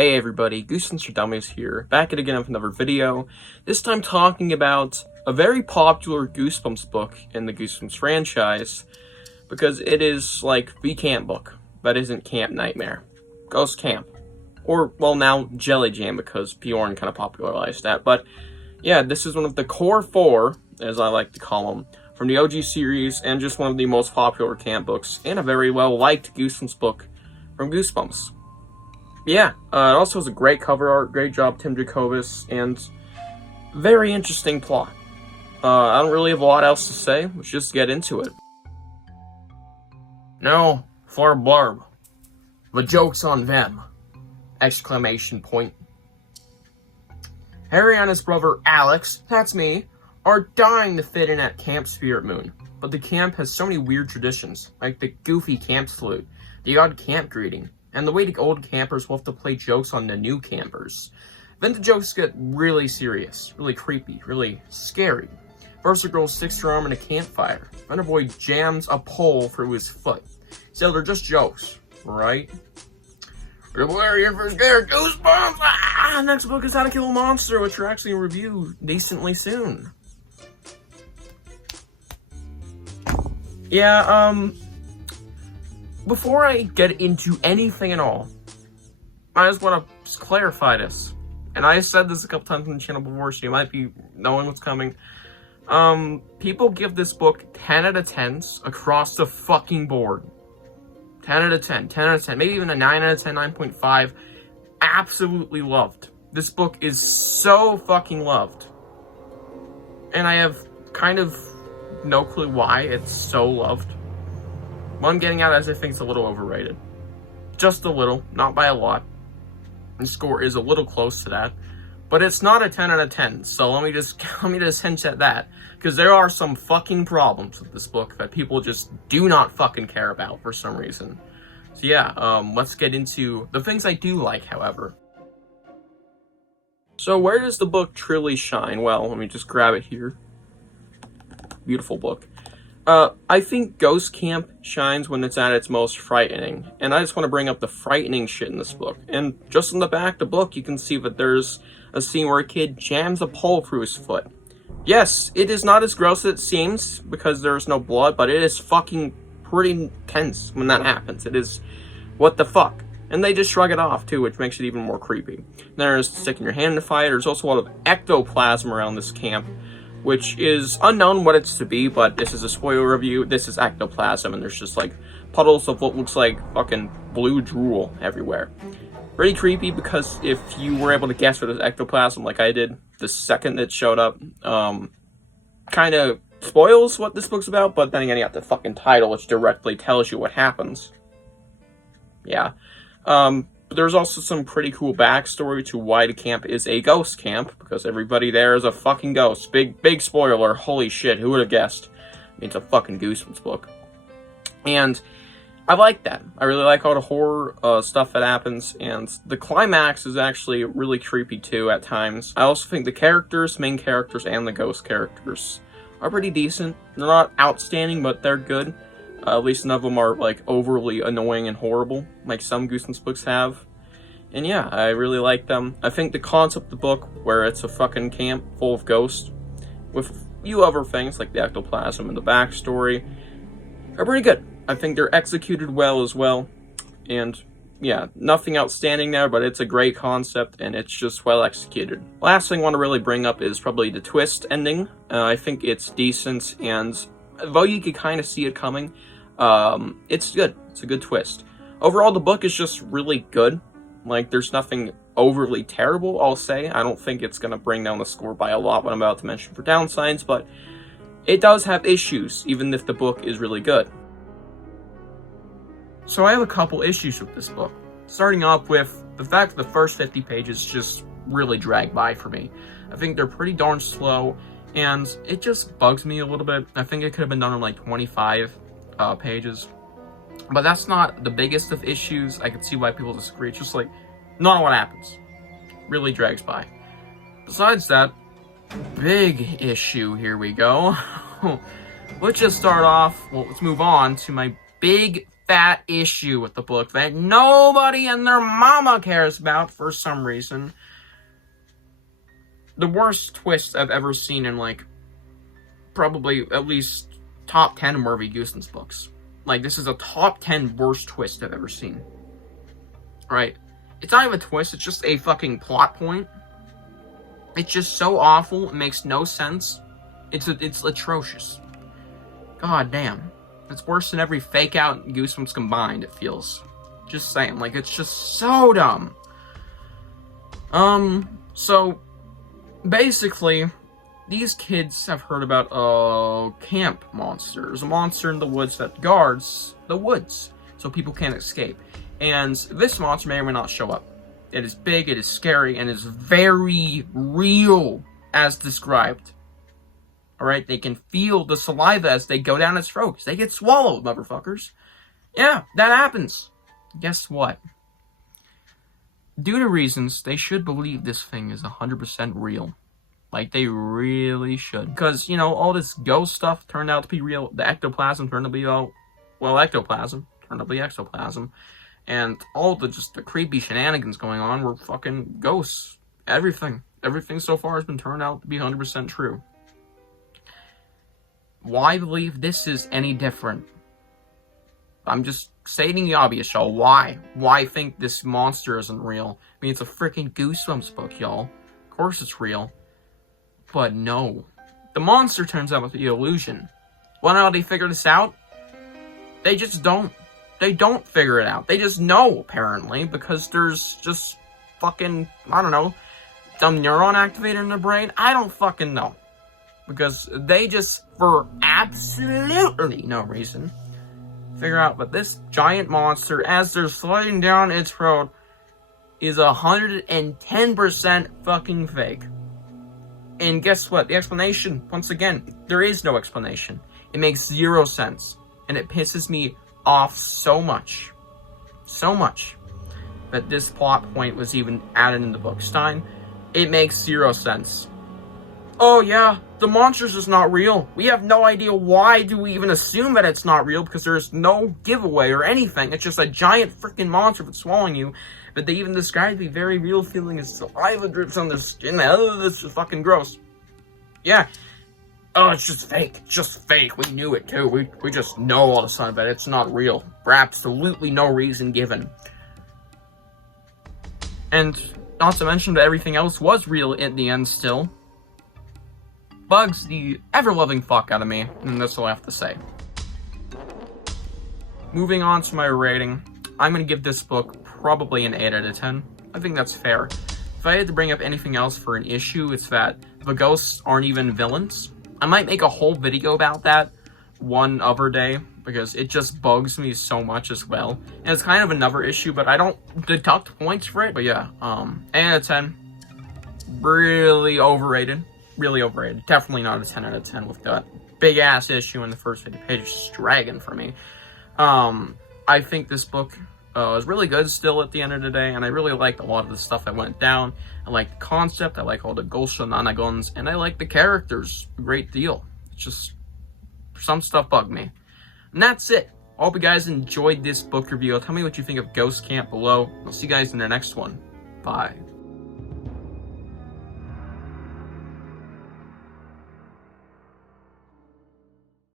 Hey everybody, Goosebumps for Dummies here, back again with another video, this time talking about a very popular Goosebumps book in the Goosebumps franchise, because it is like the camp book, that isn't Camp Nightmare, Ghost Camp, or, well now, Jelly Jam, because Bjorn kind of popularized that, but yeah, this is one of the core four, as I like to call them, from the OG series, and just one of the most popular camp books, and a very well-liked Goosebumps book from Goosebumps. Yeah, it also has a great cover art, great job Tim Jacobus, and very interesting plot. I don't really have a lot else to say, let's just get into it. No, for blurb. The joke's on them! Exclamation point. Harry and his brother Alex, that's me, are dying to fit in at Camp Spirit Moon. But the camp has so many weird traditions, like the goofy camp salute, the odd camp greeting, and the way the old campers will have to play jokes on the new campers. Then the jokes get really serious, really creepy, really scary. First a girl sticks her arm in a campfire, then a boy jams a pole through his foot. So they're just jokes, right? We're here for scared Goosebumps! Ah! Next book is How to Kill a Monster, which we're actually review decently soon. Yeah, before I get into anything at all, I just want to just clarify this. And I said this a couple times on the channel before, so you might be knowing what's coming. People give this book 10 out of 10s across the fucking board. 10 out of 10, 10 out of 10, maybe even a 9 out of 10, 9.5. Absolutely loved. This book is so fucking loved. And I have kind of no clue why it's so loved. What I'm getting at is I think it's a little overrated. Just a little, not by a lot. The score is a little close to that. But it's not a 10 out of 10, so let me just hint at that. Because there are some fucking problems with this book that people just do not fucking care about for some reason. So yeah, let's get into the things I do like, however. So where does the book truly shine? Well, let me just grab it here. Beautiful book. I think Ghost Camp shines when it's at its most frightening, and I just want to bring up the frightening shit in this book. And just in the back of the book, you can see that there's a scene where a kid jams a pole through his foot. Yes, it is not as gross as it seems, because there's no blood, but it is fucking pretty tense when that happens. It is, what the fuck? And they just shrug it off, too, which makes it even more creepy. There's sticking your hand in the fire. There's also a lot of ectoplasm around this camp, which is unknown what it's to be, but this is a spoiler review. This is ectoplasm, and there's just, like, puddles of what looks like fucking blue drool everywhere. Pretty creepy, because if you were able to guess what is ectoplasm, like I did, the second it showed up, kind of spoils what this book's about, but then again, you got the fucking title, which directly tells you what happens. Yeah. But there's also some pretty cool backstory to why the camp is a ghost camp, because everybody there is a fucking ghost. Big spoiler, holy shit, who would have guessed? I mean, it's a fucking Goosebumps book. And I like that. I really like all the horror stuff that happens, and the climax is actually really creepy too at times. I also think the characters, main characters, and the ghost characters are pretty decent. They're not outstanding, but they're good. At least none of them are, like, overly annoying and horrible, like some Goosebumps books have. And yeah, I really like them. I think the concept of the book, where it's a fucking camp full of ghosts, with a few other things, like the ectoplasm and the backstory, are pretty good. I think they're executed well as well. And yeah, nothing outstanding there, but it's a great concept, and it's just well executed. Last thing I want to really bring up is probably the twist ending. I think it's decent, and though you could kind of see it coming, it's good. It's a good twist. Overall, the book is just really good. Like, there's nothing overly terrible, I'll say. I don't think it's going to bring down the score by a lot, what I'm about to mention for downsides, but it does have issues, even if the book is really good. So I have a couple issues with this book. Starting off with the fact that the first 50 pages just really drag by for me. I think they're pretty darn slow, and it just bugs me a little bit. I think it could have been done in like 25 pages. But that's not the biggest of issues. I can see why people disagree. It's just like, not what happens. Really drags by. Besides that, big issue, here we go. Let's just start off, well, let's move on to my big fat issue with the book that nobody and their mama cares about for some reason. The worst twist I've ever seen in, like, probably at least top 10 Murphy Goosebumps books. Like, this is a top 10 worst twist I've ever seen. Right? It's not even a twist, it's just a fucking plot point. It's just so awful, it makes no sense. It's atrocious. God damn. It's worse than every fake out Goosebumps combined, it feels. Just saying, like, it's just so dumb. So, basically, these kids have heard about camp monsters. A monster in the woods that guards the woods, so people can't escape. And this monster may or may not show up. It is big, it is scary, and is very real, as described. Alright, they can feel the saliva as they go down its throat. They get swallowed, motherfuckers. Yeah, that happens. Guess what? Due to reasons, they should believe this thing is 100% real. Like, they really should. Because, you know, all this ghost stuff turned out to be real. The ectoplasm turned out to be ectoplasm turned out to be exoplasm. And all the creepy shenanigans going on were fucking ghosts. Everything so far has been turned out to be 100% true. Why believe this is any different? I'm just stating the obvious, y'all. Why? Why think this monster isn't real? I mean, it's a freaking Goosebumps book, y'all. Of course it's real. But no. The monster turns out to be an illusion. Wanna know how they figure this out? They just don't. They don't figure it out. They just know, apparently, because there's just fucking, I don't know, some neuron activator in their brain? I don't fucking know. Because they just, for absolutely no reason, figure out that this giant monster, as they're sliding down its throat, is 110% fucking fake. And guess what? The explanation, once again, there is no explanation. It makes zero sense. And it pisses me off so much that this plot point was even added in the book. Stine, it makes zero sense. Oh yeah, the monster's just not real. We have no idea why do we even assume that it's not real, because there's no giveaway or anything. It's just a giant freaking monster that's swallowing you. But they even describe the very real feeling as saliva drips on their skin. Oh, this is fucking gross. Yeah. Oh, it's just fake. Just fake. We knew it too. We just know all of a sudden that it's not real. For absolutely no reason given. And not to mention that everything else was real in the end still. Bugs the ever-loving fuck out of me, and that's all I have to say. Moving on to my rating, I'm going to give this book probably an 8 out of 10. I think that's fair. If I had to bring up anything else for an issue, it's that the ghosts aren't even villains. I might make a whole video about that one other day, because it just bugs me so much as well. And it's kind of another issue, but I don't deduct points for it. But yeah, 8 out of 10. Really overrated. Really overrated. Definitely not a 10 out of 10 with that big-ass issue in the first 50 pages just dragging for me. I think this book is really good still at the end of the day, and I really liked a lot of the stuff that went down. I like the concept, I like all the ghost shenanigans, and I like the characters a great deal. It's just, some stuff bugged me. And that's it. I hope you guys enjoyed this book review. Tell me what you think of Ghost Camp below. I'll see you guys in the next one. Bye.